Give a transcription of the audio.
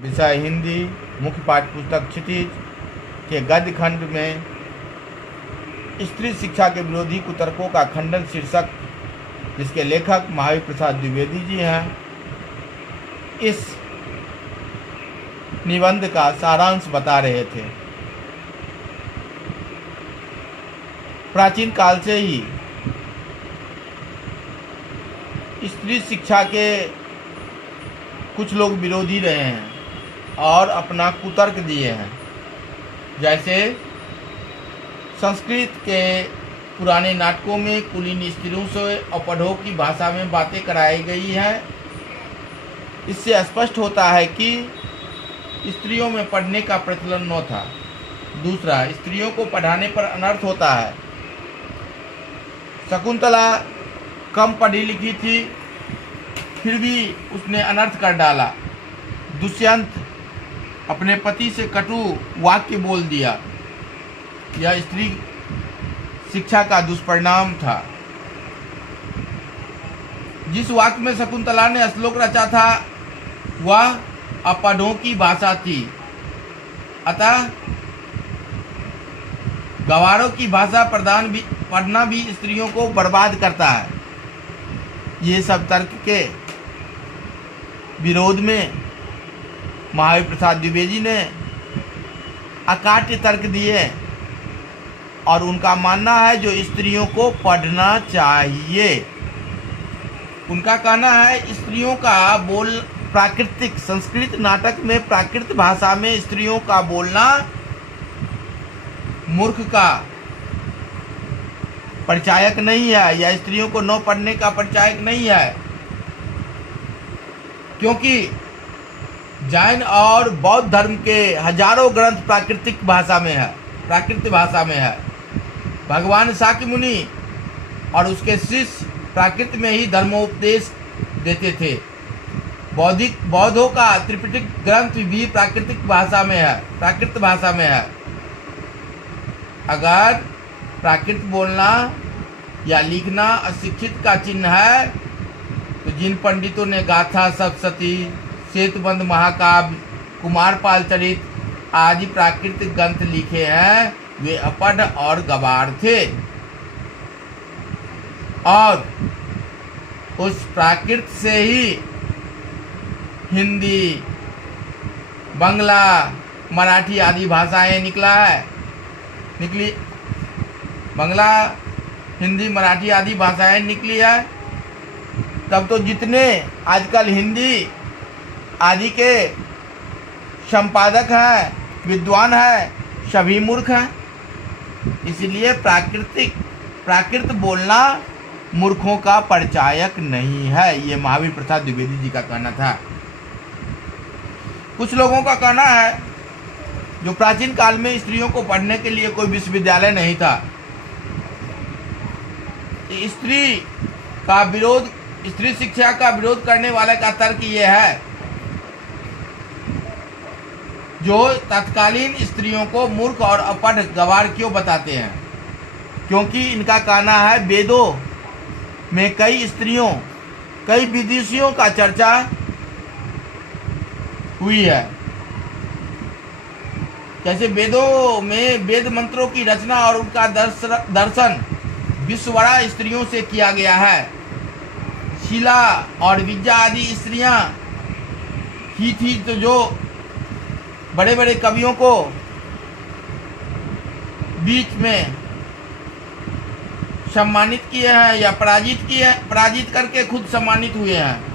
विषय हिंदी, मुख्य पाठ्य पुस्तक क्षितिज के गद्य खंड में स्त्री शिक्षा के विरोधी कुतर्कों का खंडन शीर्षक, जिसके लेखक महावीर प्रसाद द्विवेदी जी हैं, इस निबंध का सारांश बता रहे थे। प्राचीन काल से ही स्त्री शिक्षा के कुछ लोग विरोधी रहे हैं और अपना कुतर्क दिए हैं। जैसे संस्कृत के पुराने नाटकों में कुलीन स्त्रियों से अपढ़ों की भाषा में बातें कराई गई हैं। इससे स्पष्ट होता है कि स्त्रियों में पढ़ने का प्रचलन न था। दूसरा, स्त्रियों को पढ़ाने पर अनर्थ होता है। शकुंतला कम पढ़ी लिखी थी, फिर भी उसने अनर्थ कर डाला। दुष्यंत अपने पति से कटु वाक्य बोल दिया। यह स्त्री शिक्षा का दुष्परिणाम था। जिस वाक्य में शकुंतला ने श्लोक रचा था वह अपढ़ों की भाषा थी, अतः गंवारों की भाषा पढ़ना भी स्त्रियों को बर्बाद करता है। ये सब तर्क के विरोध में महावीर प्रसाद द्विवेदी ने अकाट्य तर्क दिए और उनका मानना है जो स्त्रियों को पढ़ना चाहिए। उनका कहना है स्त्रियों का बोल प्राकृतिक संस्कृत नाटक में प्राकृत भाषा में स्त्रियों का बोलना मूर्ख का परिचायक नहीं है, या स्त्रियों को न पढ़ने का परिचायक नहीं है, क्योंकि जैन और बौद्ध धर्म के हजारों ग्रंथ प्राकृतिक भाषा में है, प्राकृत भाषा में है। भगवान शाक्य मुनि और उसके शिष्य प्राकृत में ही धर्मोपदेश देते थे। बौद्धों का त्रिपिटक ग्रंथ भी प्राकृतिक भाषा में है, प्राकृत भाषा में है। अगर प्राकृत बोलना या लिखना अशिक्षित का चिन्ह है, तो जिन पंडितों ने गाथा, सप्तशती, श्वेतबंध महाकाव्य, कुमारपाल चरित आदि प्राकृतिक ग्रंथ लिखे हैं, वे अपढ़ और गंवार थे और उस प्राकृत से ही हिंदी, बंगला, मराठी आदि भाषाएं निकली। बंगला, हिंदी, मराठी आदि भाषाएं निकली है। तब तो जितने आजकल हिंदी आदि के संपादक हैं, विद्वान हैं, सभी मूर्ख हैं। इसलिए प्राकृत बोलना मूर्खों का परिचायक नहीं है। ये महावीर प्रसाद द्विवेदी जी का कहना था। कुछ लोगों का कहना है जो प्राचीन काल में स्त्रियों को पढ़ने के लिए कोई विश्वविद्यालय नहीं था, स्त्री शिक्षा का विरोध करने वाले का तर्क ये है जो तत्कालीन स्त्रियों को मूर्ख और अपढ़ गंवार क्यों बताते हैं, क्योंकि इनका कहना है वेदों में कई विदुषियों का चर्चा हुई है। जैसे वेदों में वेद मंत्रों की रचना और उनका दर्शन विश्ववरा स्त्रियों से किया गया है। शीला और विद्या आदि स्त्रियां ही थी तो जो बड़े बड़े कवियों को बीच में सम्मानित किए हैं या पराजित करके खुद सम्मानित हुए हैं।